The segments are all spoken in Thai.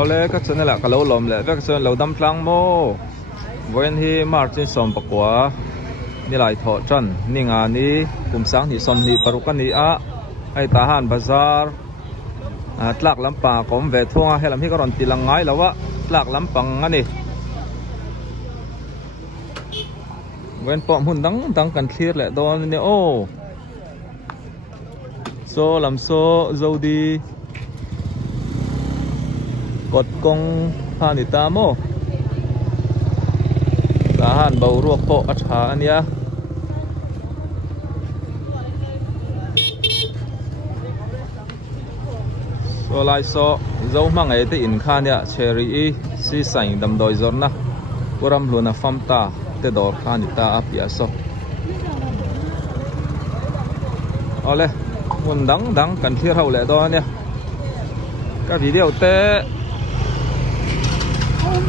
ole ka chun la ka lo lom le vek chun lo dam tlang mo wen hi martin som pakwa ni lai tho chan ninga ni kumsang ni som ni parukan ni a ai ta han bazar tlak lampa kom ve thunga helam hi ka ron tilangai lawa tlak lampang ani wen pom hun dang kan clear le don ni o so lam so zodiกดกงพานิตาโมทหารเบารวกโปอัชาอันเนี้ยโซไลโซเจ้ามังไอที่อินคาเนี่ยเชอรี่ซีสังดำดอยจอร์นะกุรำลุนฟัมตาเตดอร์พานิตาอัพยาโซเอาเลยมันดังกันที่เราเลยตอนเนี้ยก็วิดีโอเต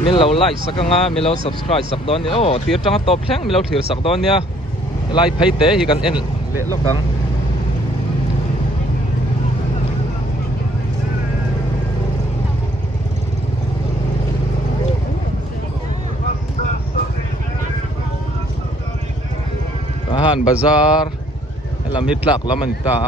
มีเราไลค์สักงามีเรา subscribe สักตอนนี้โอ้ที่จังตัวเพลงมีเราถือสักตอนเนี้ยไลค์ไปเตะอีกันเอ็นเละลูกกังอาหารบาซาร์เรามิตรหลักแล้วมันตา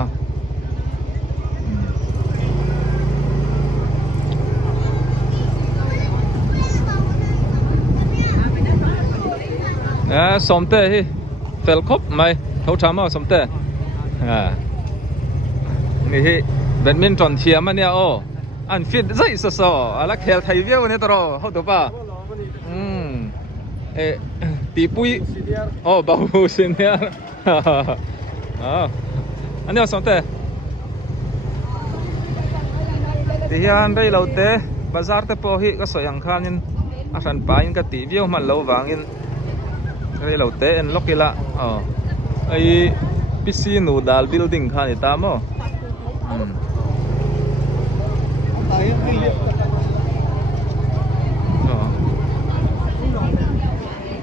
สมเต้เฟลคบไหมเขาทำเอาสมเต้นี่แบดมินตันเทียมันเนี่ยโอ้อันฟิตใจสุดๆอะไรเคลไทยเวียวเนี่ยตลอดเขาตัวป่ะตีปุ้ยโอ้บาบูซินเนี่ยอันนี้สมเต้ที่ฮันได้เราเต้บาซาร์เต้พอฮีก็สวยอย่างข้านินอาสันปายินก็ตีเวียวมันเราวางยินcái lẩu té en lóc kia lạ ai PC nụ đal building khan thì ta mò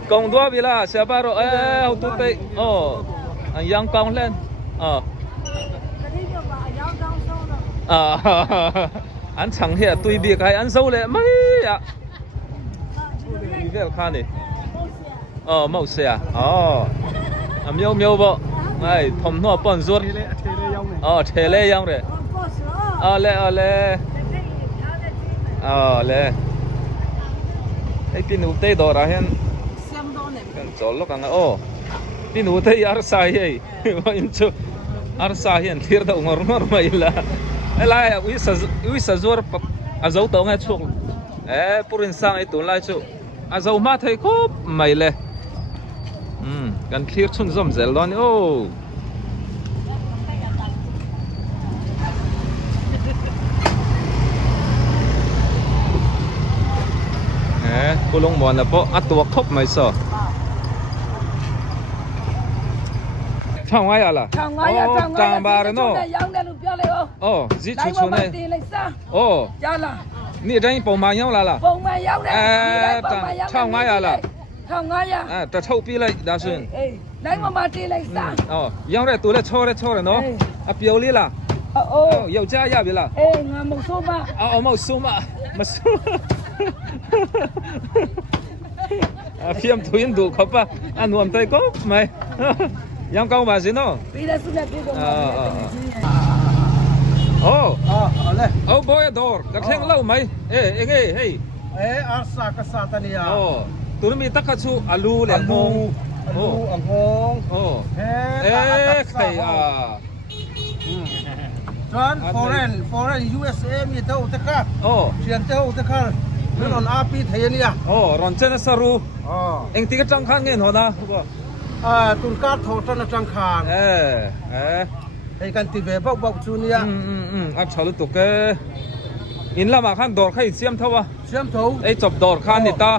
công đua vì là xe ba rồi hậu tụt tây anh giang công lên anh chẳng hiện tùy việc hay anh sâu lệ mấy ạ đi về khan đi màu xe miêu miêu bộ này thầm nó bận ruột thế lê yang rồi lê lê cái pin út tây đó ra hen cái chỗ lúc anh pin út tây ar sai ấy vậy chứ ar sai hen thiệt đâu ngor mày là lại uy sa ruột azau tao nghe chung purin sang ấy tụi lại chứ azau mà thấy có mày lệกันเคลียร์ชุนซ่อมเสร็จแล้วนี่โอ้กูลงบอลนะเพราะอัดตัวครบไม่ซอช่างไว้อะไรช่างบาร์เนาะโอ้จิชุชุเนี่ยโอ้นี่ได้ปงมาเยอะละช่างไว้อะไรแต่เท่าปีเลยดาซึนได้มาตีเลยซะยังได้ตัวเล็กโชว์เลยเนาะเปียวลี่ล่ะเยาจ้ายาบิล่ะงามุซุมะมุซุมะมาซุเพียมทุนดูเขาปะนวมใจก็ไม่ยังเก่ามาสิเนาะปีละสุดปีก็เลยบอยดอร์กระเทงเล่าไหมเฮ้ยอาสากษาตานีตัวนี้มีตะกัชูอาลูแหลงงงอังงใครจอนฟอเรนUSA มีเท่าตะก้าเชียนเท่าตะก้าเรื่องนอาปีเทียนี่รอนเจนสรูเอ็งตีกจังคันเงินหัวนะตุนการ์ดโทรนจังคันไอ้กันตีเว็บบอกจูเนียอับชาลุตุกอินละมาขันดอร์ใครเสียมเท่าวะเสียมเท่าไอ้จบดอร์ขันนี่ตา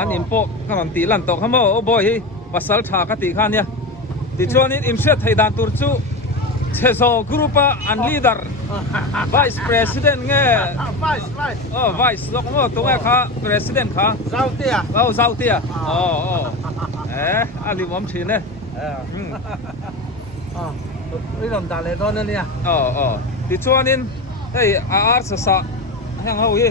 อันอินโปขนมตีลันตกขโมยโอ้บอยภาษาชากติขันเนี่ยติชวนินอิมเชื่อไทยดานตุรจูเชโซกรุ๊ปอันลีดเดอร์ vice president ไง vice ลูกโม่ตัวไงค่ะ president ค่ะเจ้าเตี้ยเจ้าเตี้ยอันนี้ผมชินเนี่ยนี่ลำดาเลยตอนนั้นเนี่ยติชวนินเฮ้ยอาร์สสะยังเอาอี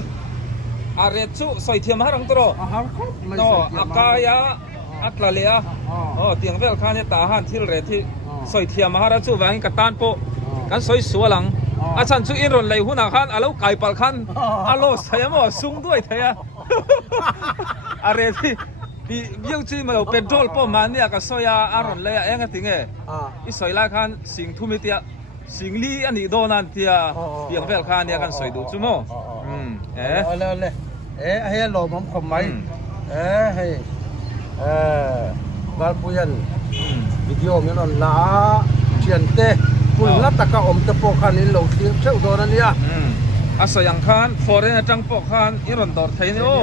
อาเรจุสอยเทียมหารังตัว Ahar ko. โนอากายะอักลาเลียโอ้เตียงเวลคาเนี่ยตาหันที่เรที่สอยเทียมหาราจุแหวงกัตันโปกันสอยสัวหลังอาจารย์จุอินรอนเลยหุ่นอาคันอาลูกไก่ปัลคันอาโลสยามอซุงด้วยเทียอาเรที่ปีเยี่ยวจีมาเราเป็นโดลปอมันเนี่ยก็สอยอารอนเลยเองก็ถึงอีสอยลายคันสิงทุมิเตียสิงลีอันนี้โดนันเตียเตียงเวลคาเนี่ยกันสอยดูจุโมเลยให้หลอมผมไหมให้บาลปุยันวิดีโอนี้นนละเชียนเตะคุณรัตกะอมตะโปคันนี้หลงเสียงเช่าโดนันเนี่ยอาศัยยังคันฟอร์เรนจังปอกคันอีรอนดอร์ไทยนี่โอ้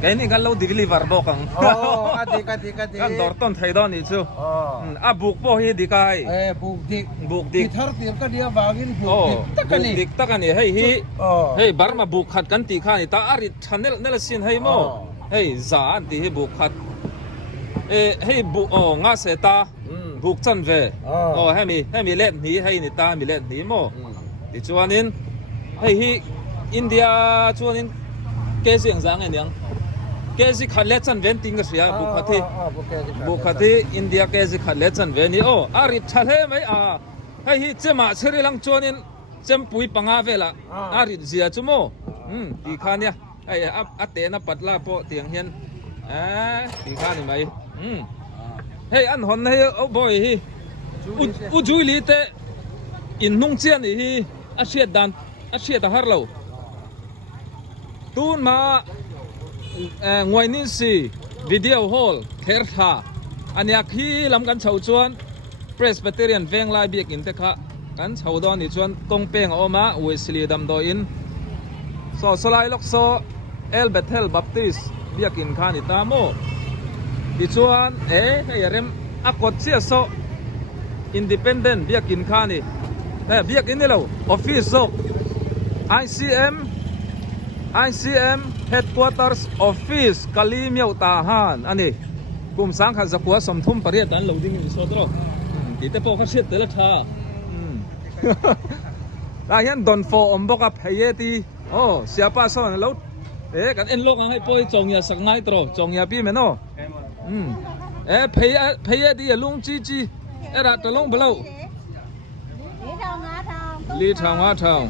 แกนี่กันเราดิกลีวาร์บอกกันกันดอร์ต้นไทยดอนนี่ชูบุกโปฮีดิกายบุกดิกทาร์ตีก็เดียวบากินบุกดิกตะกันนี่ให้บาร์มาบุกขัดกันตีข้านี่ตาอาริชันเนลสินให้โมให้จานตีให้บุกขัดให้บุกงาเสตาบุกจันเวให้มีเล่นนี้ให้นี่ตามีเล่นนี้โมดิจวนนินให้อินเดียจวนนินเกสิงสังไงเนี่ยเกสิขัดเล่นจันเวนติงก็เสียบุกขัดที่อินเดียเกสิขัดเล่นจันเวนี่โอ้อาริชันให้ไหมให้เจมาเชริลังจวนนินเจมปุยปังอาเวละอาริเสียจุโมตีข้าเนี่ยไอ้อัตเตนะปัดลาโปเตียงเฮียนตีข้านี่ไหมเฮ้ยอันหอนให้เอาบ่อยอุจุยลีเตอินนุ่งเจียนอีอาเชียดดันอาเชียดตาฮาร์เราตูนมางวยนิสิวิดีโอฮอลเทอร์ธาอันนี้ขี้ลำกันชาวจวนเพรสเบเตเรียนเวงลายเบียกินเตคะกันชาวดอนนี่จวนกงเป้งออกมาเวสลีดัมโดอินสลายล็อกโซเอลเบเทลบัพติสเบียกินข้านิตาโมดิจวนให้เริ่มอักกดเสียโซอินดิเพนเดนต์เบียกินข้านี่แต่เบียกินนี่เราออฟฟิศโซ ICM headquarters office กาลีเมียวตาฮานอันนี้กลุ่มสังขัดสกัวสมทุมปริยัติเราดิ้งอินโซตรที่แต่พอเขาเสียแต่ละท่าแต่ยันดอนโฟอมบอกกับเฮียตีโอ้เสียป้าซ้อนแล้วกันเอ็นโลกให้ปอยจงยาสักไงตรอจงยาปีเมโนเฮียตีลุงจีระตะลงเปล่าลีทางว่าทาง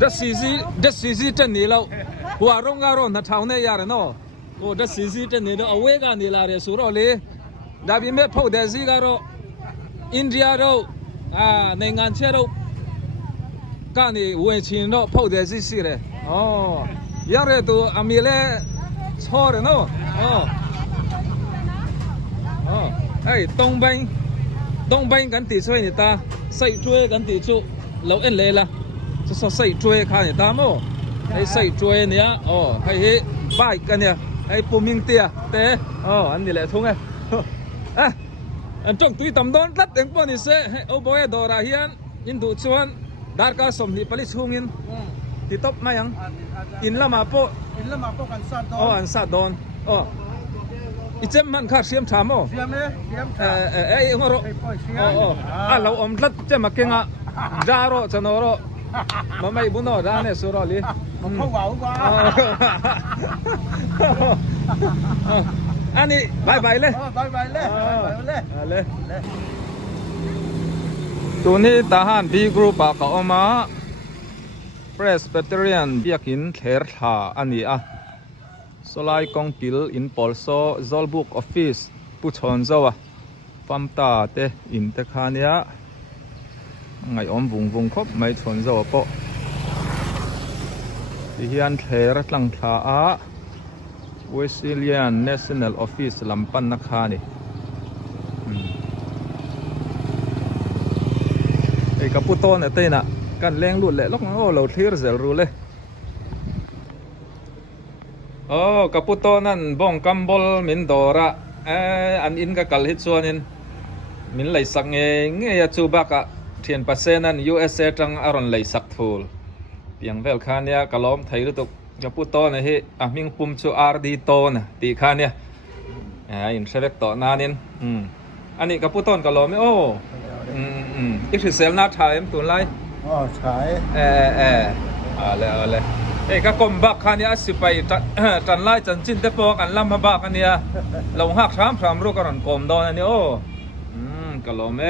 ดัชซีซีจันนี่เราหัวรงการอนนัทาวเนี่ยยาร์เนาะโอ้ดัชซีซีจันนี่เราเอาเวกันนี่ลาเรสุรเลยดาบิเมพอเดซิการ์อินเดียเราในงานเชื่อเราการนี่เวชินเราพอเดซิสิเลยอ๋อยังเรื่องตัวอเมริกาชอร์เนาะไอ้ตรงไปกันติดช่วยนี่ตาใส่ช่วยกันติดช่วยเราเอ็นเลยล่ะจะใส่ช่วยข้านี่ตาโมให้ใส่ช่วยเนี่ยให้ป้ายกันเนี่ยให้ปุ่มยิงเตี้ยเตะอันนี้แหละทุ่งไงอันจงตุยตำดอนตัดเต็งปอนี่เสให้เอาบอยดอราเฮียนอินดูชวนดาร์กาสมลิปลิชงอินติดตบมายังอินละมาโปกันซาดอนอันซาดอนอีเจมมันขาดเสียมถามโมเสียมเลยเสียมถามงอรเราอมลัดเจมาเก่งจารอจะนอรมันไม่บุญนอร้านเนี่ยสุรลีมันเข้าว่าวกว่าอันนี้บายเลยเลยตัวนี้ทหารบีกรุ๊ปปากออกมาเพรสเบเตเรียนเบียกินเทอร์ธาอันนี้สลายกองกิลอินพอลโซซอลบุกออฟฟิศผู้ชนเจ้าฟัมตาเตอินเตคานียไงอมวงครบไม่ชนเจ้าปะที่เฮียนเทอร์ลังทาเวสเลียนเนชั่นแนลออฟฟิศลำปันนักขานี่ไอ้กับผู้โตเนี่ยเต้น่ะกันแรงรุ่นเลยล็อกเราเทียร์เซลรู้เลยกับปุตโตนั่นบ้องกัมบอลมินโดระอันอินกับกัลฮิตส่วนนินมินไหลสักเงี้ยจูบักะเทียนปัสเซนัน USA จังอารอนไหลสักทูลเพียงเวลคานี่กะล้อมไทยรู้ตุกกับปุตโตเนี่ยฮิมิงปุ่มชูอาร์ดีโตนะตีคานี่อินเชเวกต่อนานินอันนี้กับปุตโตนกะล้อมโอ้อีกที่เซลนาถ่ายตัวไรใช่เอาเลย เอ้ก็กลมบักคันนี้สิไปจันไล่จันจินเตปอกันลำมาบักคันนี้เราหักพรามรู้กันกลมดอนอันนี้โอ้ก็ลม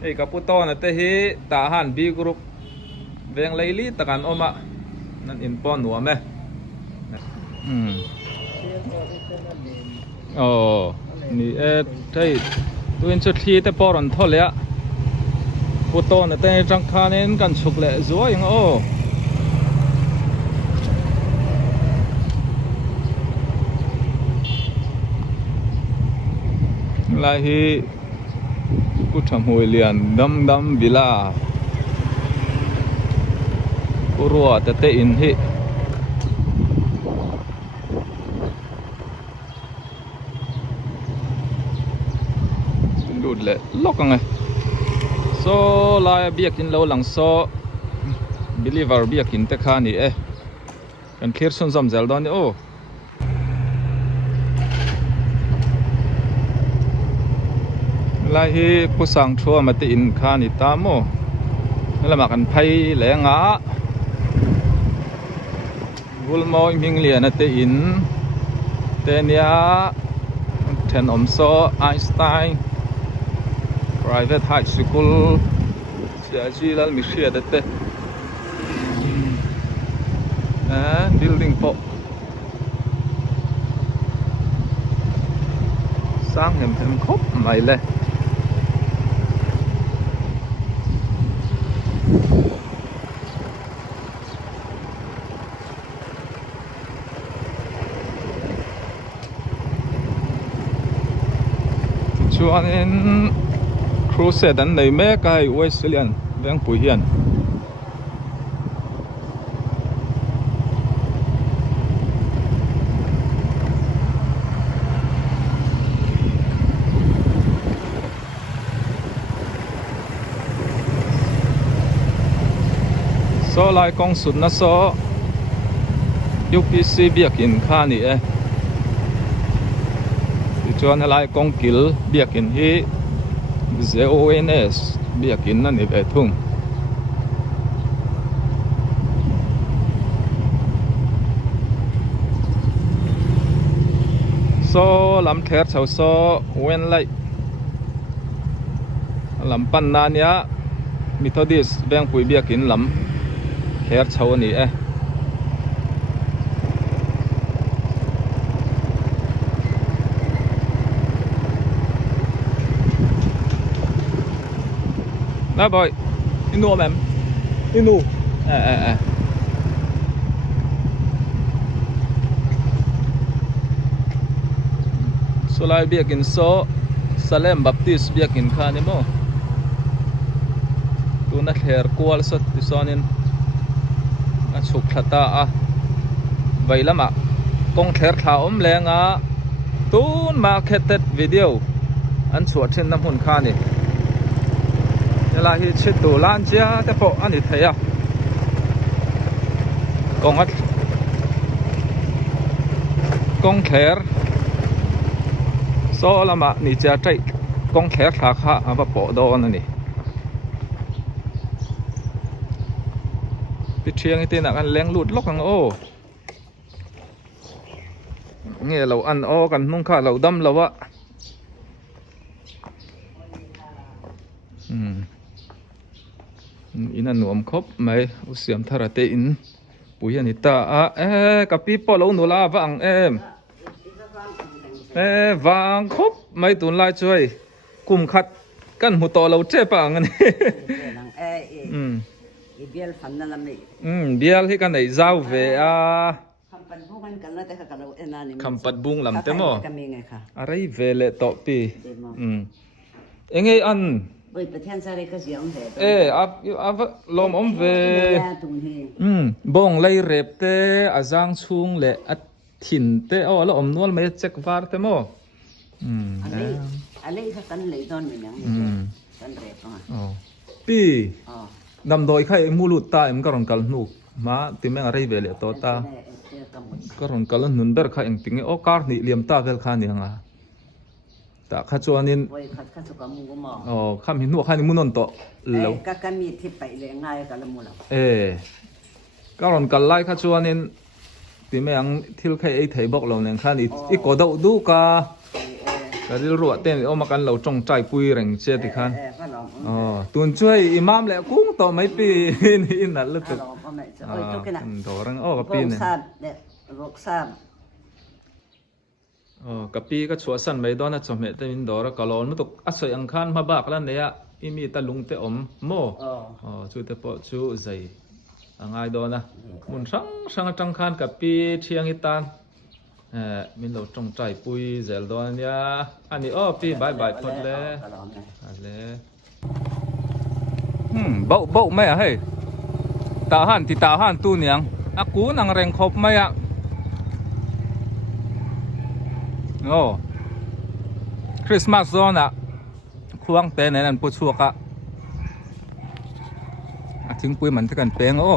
เอ้ก็ปุตโตนะเตหิตาหันบีกรุ๊ปเวียงไลลี่ตะกันอมะนั่นอินปอนหัวไหมโอ้นี่ใช่ตัวอินชุดที่เตปอรันทอเลยปุตโตนะเตจังคานินกันชุกเละจัวยังโอ้ลาฮีกูทำหวยเลียนดำบิลากูรัวแต่เตอินฮิดูดเลยล็อกไงโซลายเบียกินเราหลังโซบิลิวาร์เบียกินแต่ข้านี่กันเคลียร์ส่วนจำเจลดอนนี่โอ้ลายฮีผู้สั่งชัวมาติอินคานิตามโมนั่นแหละมากันไพ่แหลงอ่ะวุลมอยมิงเลียนติอินเตเนียเทนอมโซไอน์สไตน์ private high school เสียชีแล้วมีเชียร์เต้building โปสร้างเห็นครบไม่เลยชวนครูเสดันในแม่กายเวสเลียนเวียงปุยเฮียนโซลายกองสุดนะโซUPC เบียกินข้านี่ชวนอะไรกองกิลเบียกินฮี ZONS เบียกินนั่นเองทุ่งโซลำเทอร์ชาวโซเวนไลลำปันนานียมิทอดิสแบงปุยเบียกินลำเทอร์ชาวนี่นะบอยอินูแมมอินูโซลายเบียกินโซซาเลมบัพติสเบียกินข้านี่โมตัวนักเฮร์กวลสดที่ซอนินนักสุขตาไว้ละมะกงเฮร์ข่าวแรงตูนมาร์เก็ตวิดีโออันสวดเช่นน้ำหุ่นข้านี่เวลาที่ชิดตัวล้านเจ้าแต่พออันนี้เทียกงแขร์โซลามะนี่จะใจกงแขร์ขาขาอันว่าปอดอนนี่ไปเชียงไอ้ตีนักอันแรงหลุดล็อกกันโอ้เงี้ยเราอันอ้อกันมุ่งข้าเราดำเราวะอินันหนุ่มครบไหมอุเสียมทาราเตอินปุยนิตากับปีปอลงหนูลาวังวางครบไม่ตุนลายช่วยกุมขัดกันหัวต่อเราเจ็บปังอันนี้เบียลฟันนั่นละมั้ยเบียลที่กันไหนเจ้าเวคำปัดบุ้งกันแล้วแต่กันเราคำปัดบุ้งลำเต็มอ่ะอะไรเวเลต่อปีเอ็งไงอันประเทศสหรัฐก็เสียงเหตุอับลมเวบ่งไล่เร็บเตอาจังชุงเละอัดถิ่นเตอ๋อแล้วนวลไม่เช็ควาร์เตโมอะไรก็กันเลยตอนนี้ยังกันเร็บอ่ะปีดำโดยใครมูลุตตาเอ็มก็รอนกัลนุกมาติแมงอะไรเวเลตัวตาก็รอนกัลนุนเบอร์ข้าเองติงโอการนี่เลียมตาเวลข้านี่ฮะแต่ข้าจวนนินข้ามหินหัวข้านี่มุนนโตแล้วก็มีที่ไปเลยง่ายกันละมุนแล้ว ก็รอนกันไล่ข้าชวนนี่ที่ไม่ยังที่ใครไอ้ไทยบอกเราเนี่ยข้านี่อีกกอดดูกาก็ได้รัวเต้นเอามากันเราจงใจปุยแรงเจติคันอ๋อตุนช่วยอิหม่ามแหละกุ้งต่อไม่ปีนี่นั่นลึกตึกต่อรังอ้อกับปีเนี่ยอ๋อกับปีก็ชัวสันไม่ดอนนะจอมเมตมินดอร์ก็ลอนมันตกอัศยอังคารมาบักแล้วเนี่ยอีมีตะลุงเตอมโมอ๋อชูเตปอชูใจง่ายดอนนะมุนสังจังคานกับปีเชียงอิตานมินเราจงใจปุยเซลดอนเนี่ยอันนี้อ้อปีบายพอดเลยอันเลยเบาไหมอะเฮ้ยตาหันที่ตาหันตู้เนียงอากูนังแรงครบไหมอะโอ้คริสต์มาสโซนอะควงเต้นนั่นปุ๊ชัวกะถึงปุยมันที่กันเป้งโอ้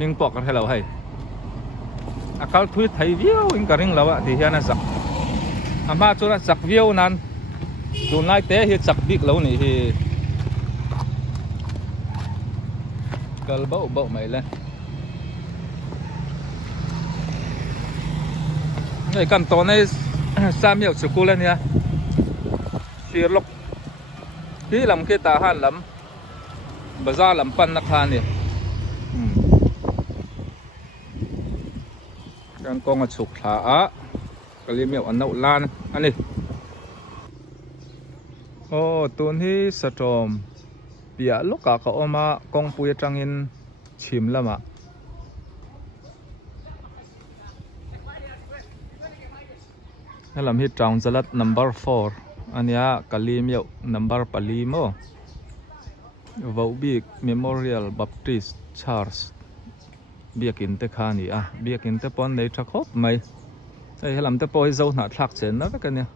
มิงปอกกันให้เราให้akal thui thai viau in karing lawa ti hian a zak ama chura zak viau nan tun lai te hi chak bik lo ni hi kal bau mai le nei kan to nei sam yau chukul ania sir lok hi lam ke ta han lam bazar lam pan na kha niกันกองสุกขาก็เรียกเมียวอันนลานอันนี้โอ้ตัวนี้สตอมเปียลูกกะเขาเอามากองปุยจังอินชิมแล้วมาให้ลำฮิตจังสลัด number 4อันนี้ก็เรียกเมียว number ปลีโมวาวบิก Memorial Baptist Churchเบียกินเตคานี่เบียกินเตปอนในทรักคบไหมไอ้ลำเตปอยเจ้าหน้าทักเจนนะเว้ยกันเนี่ย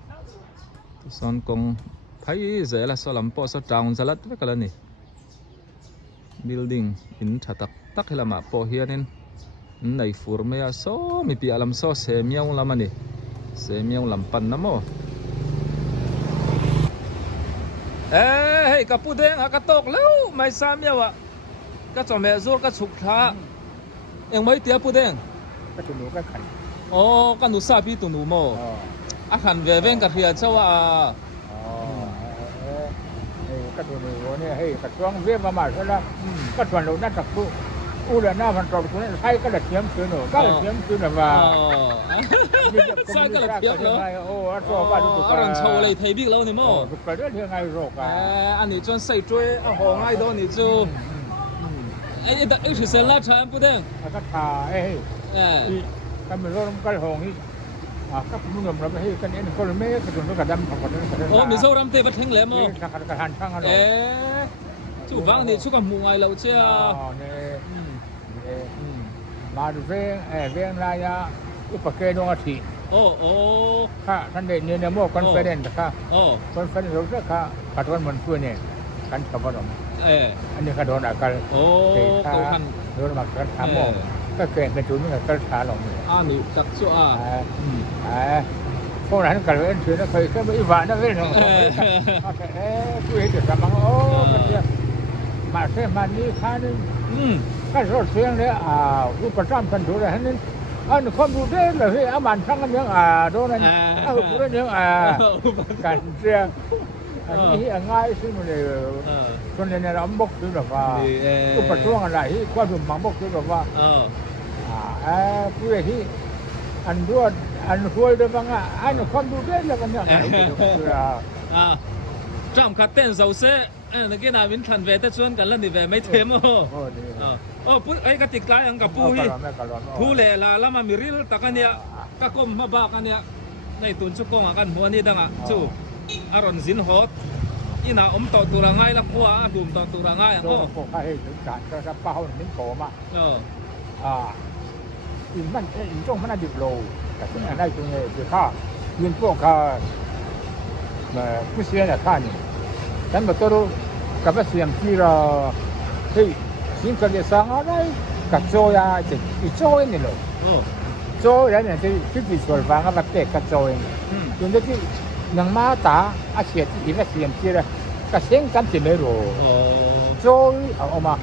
สอนกงไพ่เจละสลำปอสจางสลัดเว้ยกันแล้วนี่ building อินชัดตักให้ละมาปอเฮียนินในฟูร์เมียโซมีปีอลัมโซเซมียวละมันนี่เซมียวลำปันน้ำโมเฮ้ยกับปูเด้งกระตกแล้วไม่ซ้ำเมียวก็จะแม่ซูก็ฉุกท้าเอ็งไม่เตี้ยปูเด้งก็ตุนูก็ขันอ๋อก็หนูซาพี่ตุนูโมขันเวเว่งกับเฮียเจ้าก็ตุนูเนี่ยให้กระช่วงเวียมาใช่ไหมก็ชวนเราหน้าจักรอู้เลยหน้ามันตรงนี้ให้ก็เลยเทียมซื้อหนูก็เลยเทียมซื้อหนูว่าใช่ก็เลยเทียมแล้วโอ้ตัวบ้านตัวก็เรื่องโชว์เลยเทบิกแล้วนี่โมถูกไปเรื่องยังไงโรคอันนี้จนใส่ช่วยหอง่ายโดนนี่จูไอ้แต่คือเซลล์ชาปูเด้งก็ทาก็มันร้อนก็หงนี่ก็มึงเราไม่ให้กันเองก็ไม่ก็จนก็ดำของคนนั้นโอ้มีโซ่รำเตะบัดทิ้งเลยมั้งกระหันช่างอะไรจู่ฟังนี่ชุกับมวยเราเชียมาดูเรื่องรายอุปเกณฑ์ดวงอาทิตย์ค่ะท่านเด่นเนี่ยโม่คอนเฟอเรนซ์ค่ะคอนเฟอเรนซ์เราค่ะกระทวนมันเพื่อนเนี่ยกันกับว่าเราอันนี้ก็โดนอาการโดนมาการทำโม่ก็เก่งเป็นจุดนี้ก็ช้าลงเลยนี่จักชัวพวกนั้นกันเล่นถือนะเคยก็ไม่หวานนะเล่นผู้เห็นจะมังโอ้มันจะมาเส้นมันนี่ข้านึงก็รถเสียงเลยรูปประจำกันดูเลยฮะนี่อันความรู้ได้เลยที่อามันช่างกันยังโดนนั่นโดนยังกันเสียงอันนี้ง่ายซึ่งมันเลยคนในเราบอกคือแบบว่ารูปประจำอะไรที่ความรู้มังบอกคือแบบว่าผู้เห็นที่อันด้วยอันช่วยด้วยบ้างอันความรู้ได้แล้วกันยังไงจำขัดเต้นเสาเซ่นักกีฬาวินทันเวทชวนกันแล้วนี่เวไม่เทมปุ๊ไอ้กติกาอย่างกับปูฮีปูเล่ละแล้วมามีริลตะกันเนี่ยก็ก้มมาบ้ากันเนี่ยในตุนชุกกงกันหัวนี่ดังจู่อารอนสินฮอตอีน่าต่อตัวละง่ายละพัวดุมต่อตัวละง่ายพวกใครถึงการจะเป้านิ่งโตมาอินมันอินจงมันน่าดิบโลแต่ที่ไหนตรงนี้คือข้ายืนพวกข้าผู้เสียเนี่ยข้านี่ฉันบอกตัวกับเสียงที่เราเฮ้ยยิ่งกันจะสั่งอะไรกับโจยาจะอีโจยนี่เลยโจยเนี่ยที่ที่ส่วนฟังก็แบบเตะกับโจยจนที่ ยังมาตาอาเชียที่อีกเสียงที่เลยก็เสียงกันที่ไม่รู้ โอ้ โจเอามา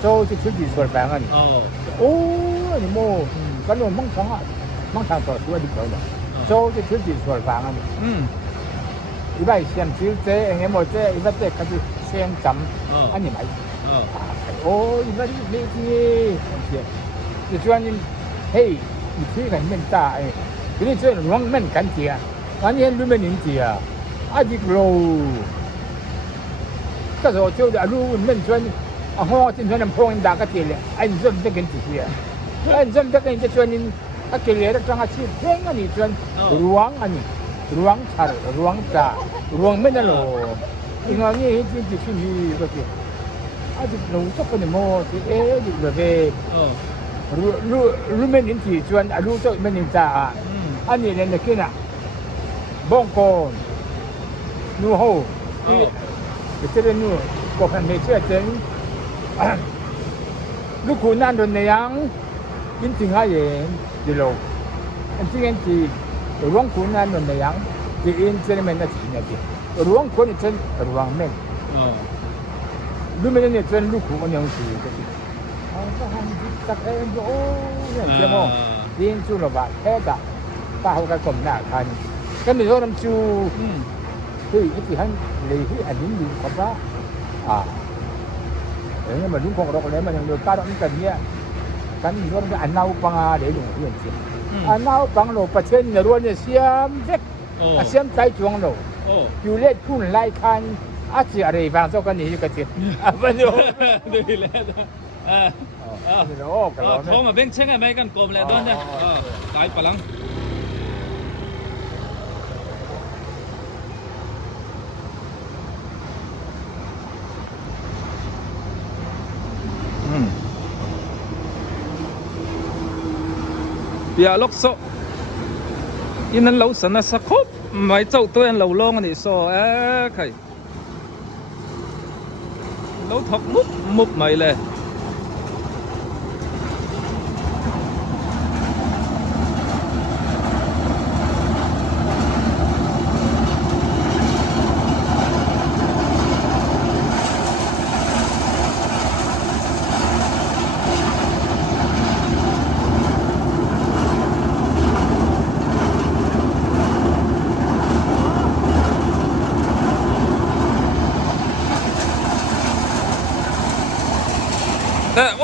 โจที่ชื่อดีส่วนแบ่งอัน โอ้ โอ้นี่โม่ก็เลยมั่งทั้งมั่งทางต่อตัวดีกว่าโจที่ชื่อดีส่วนแบ่งอัน อีบ้าเสียงชื่อเจ๊เงี้ยหมดเจ๊อีบ้าเจ๊ก็คือเสียงจำอันนี้ไหมโอ้อีบ้าที่ไม่ที่เสียจะชวนนี่เฮ้ยอีที่กันเม่นตาไอ้ทีนี้ชวนร้องเม่นกันเจียอันนี้รู้เม่นนินเจียอาจิกโลก็是我就的路门村啊好今天能碰人打个点了哎你这么在跟几些哎你这么在跟人家说你啊给来的张啊去天啊你说ruang啊你ruang char ruang cha ruang men da lo inga ni ji ji chi ni ko ti a ji lo so ko ni mo ti e ji lo ve lu men ni ti chuan a lu so men ni cha a ni le ne kina bong ko nu ho cái này nu có phần này chưa đến lúc cuối năm rồi này ăn in tiếng hai gì đi lâu anh chỉ anh chỉ ruộng cuối năm rồi này ăn thì in trên mình là chỉ này gì ruộng cuối này trên ruộng mình lúc mình này trên lúc cuối anhยังchỉ cái gìก็หันจักเองโอ้เนี่ยเจ้าโม่ยิงชูระบาดแค่กับป้าเขาก็กลมหน้าทันก็มีโทษน้ำชูคืออีกที่หันเลยที่อันนี้ดูกับว่าnhưng mà đúng không đó nếu mà những người ta đã cần nhé cái gì đó anh nào bằng để dùng tiền tiền anh nào bằng lô bát trên nhà luôn nhà xem vết xem tay chuông lô dù lết phun lại khăn chỉ ở đây vàng cho cái gì cái chuyện bây giờ đi lên thôi mà bên trên này mấy con cồm lại đơn đây cái phải lắm bia lốc sọ in anh lâu sẵn là sắc khốp mấy chậu tôi anh lâu long thì sọ khẩy lâu thọc múp mày lệ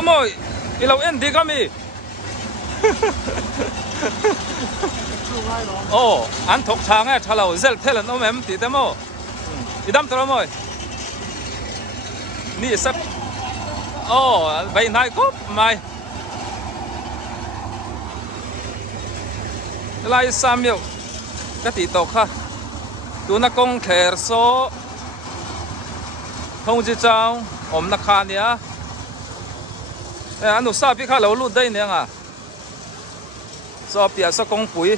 ôi, đi lâu em đi cái gì? Anh thuộc trang ấy, chào lâu, giờ thế là nó em đi đâu? Đi đâm tao rồi. Nị sắp. Vậy này cốp mày. Lại sao miêu? Cái tí tộc ha. Tụi nó công khéo số. Không chỉ trong, nó khăn nhá. Anh sao biết khá lâu luôn đây nè à, so bây giờ công phui,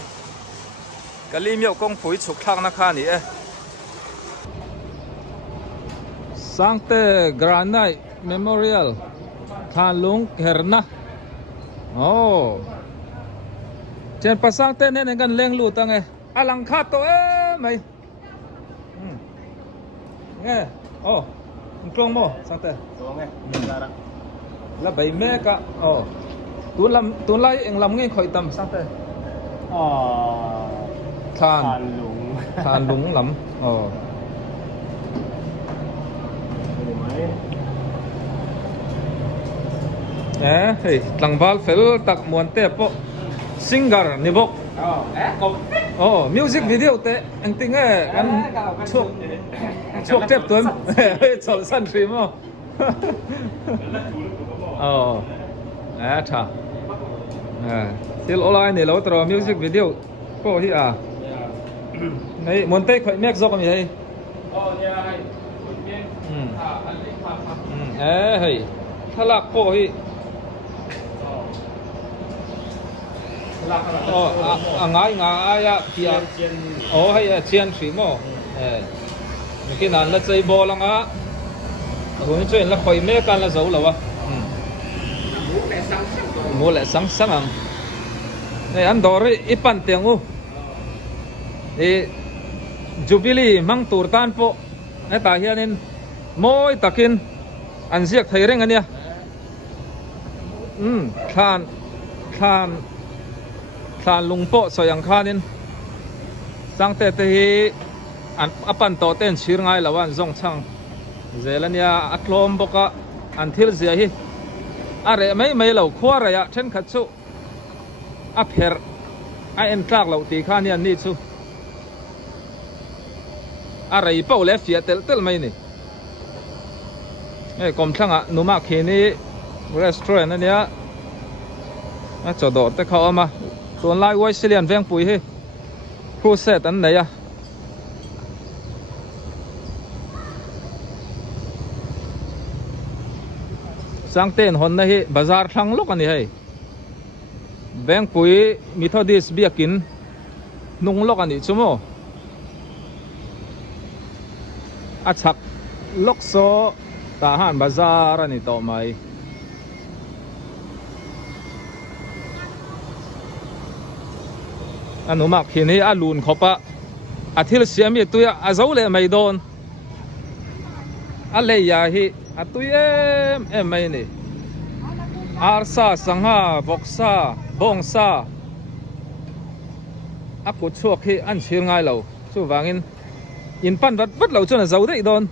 cái ly miêu công phui chụp thang nó khá nè, Sancte Granite Memorial, Than Lung Herna, trên pas Sancte nên gần lên lụt tăng nghe, alang khát to mày, nghe, công mò Sancte, là bảy mẹ cả tuôn lại anh làm nghe khỏi tầm sao thế than lúng lắm thì lăng val phèl tắc muôn tép po singer ni bok music video te anh tính anh chuộc tép tuấn chọn sân phim không thà til online này lâu rồi music video có gì à này muốn tay khởi mẹ dọc cái gì hay thà lạc có gì ngái à kia hay chiên thủy mò cái này là chơi bò lăng á rồi chuyện là khởi mẹ can là dấu là wa mua lại sáng sáng à này ăn đồ đấy ít bàn tiền ô thì Jubilee mang tur tan po ta hianin moi takin an ziak thei reng ania thlan lungpo soyang khanin sangte te hi an apan to ten chhir ngai lawan zong chang zelania atlom boka an thil zia hi are mai lo khwara ya then khat chu a pher a en tlak lo ti khania ni chu are i pau le fia tel mai ni kom thanga numa khini restaurant ania a chodo te khaw ama ton lai wai silian veng pui hi khu set an nei a sangten hon na hi bazar thlang lok ani hei veng pui methodist biakin nung lok ani chumo a chak lok so ta han bazar ani to mai anumak hin hi alun khopa athil siami tuya azole mai don ale ya hi atuyem mai ni arsa sangha boksa bongsa akut chuak hi an chhir ngai lo chu wangin in pan vat lo chuna zo dei don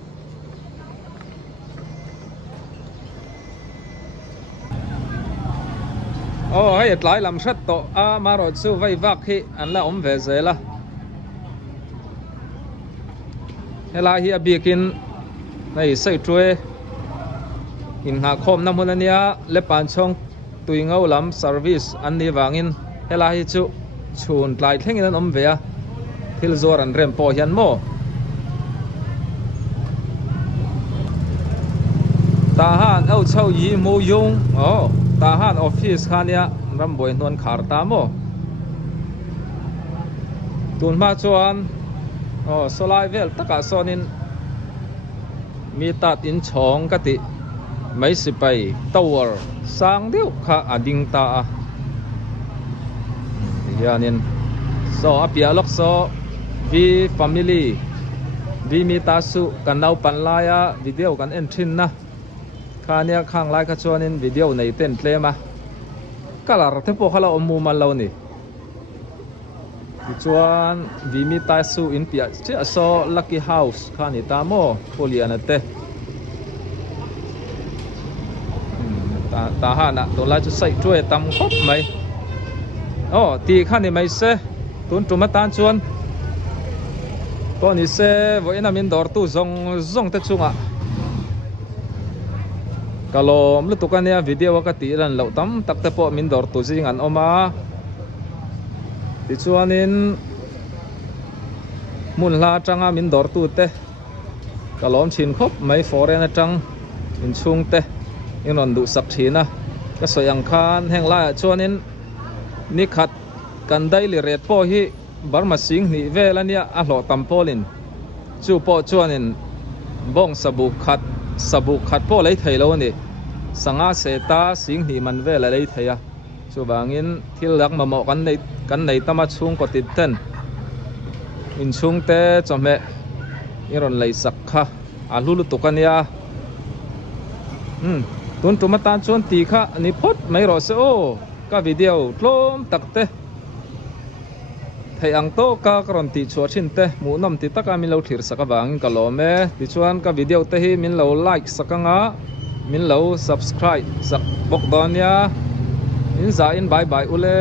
hay lại làm sách to mà rồi sư vay vác khi anh là ông về rồi là hay là hi bikin này xây chuối in hạ khom năm hôm nay lệ bàn chong tùy ngâu làm service anh đi vangin hay là hi chu chun lại thế nên ông về thì rồi anh rem po hiền mo ta han âu châu yi mo yung ta han office khania ram boi non khar ta mo tun ma chuan solai vel taka sonin mi tat in chong ka ti mai si pai tower sang deuh kha ading ta a yanin so apia lok so vi family vi mi ta su kan nau pan laia video kan entrin na khania khang lai kha chuanin video nei ten tlema kalar te po khala omu mal lo ni chuan vimi ta su in pia che so lucky house khani ta mo poliana te ta hana to la chu sai true tam khop mai ti khani mai se tun tuma tan chuan ko ni se voina min dor tu zong te chunga kalom lu tukania video ka ti ran lo tam tak te po min dor tu jing an oma ti chuanin mun la tanga min dor tu te kalom chin khop mai foreign atang in chung te inon du sak thina ka soyang khan heng la chuanin ni khat kan dai li ret po hi barma sing ni velania a hlo tam polin chu po chuanin bong sabu khat po lấy thầy lâu nè sanga se ta sing ni man ve la lấy thầy à chu bangin thil lak ma mo kan nei tama chung ko tit ten in chung te chome iron lei sak kha a lulu tukania tun tuma tan chon ti kha ni phot mai ro se ka video tlom tak te thầy ang to ka karon ti chua thin te mu nam ti taka min lo thlir saka wangin kalome ti chuan ka video te hi min lo like sakanga min lo subscribe sak bok don ya in za in bye bye ule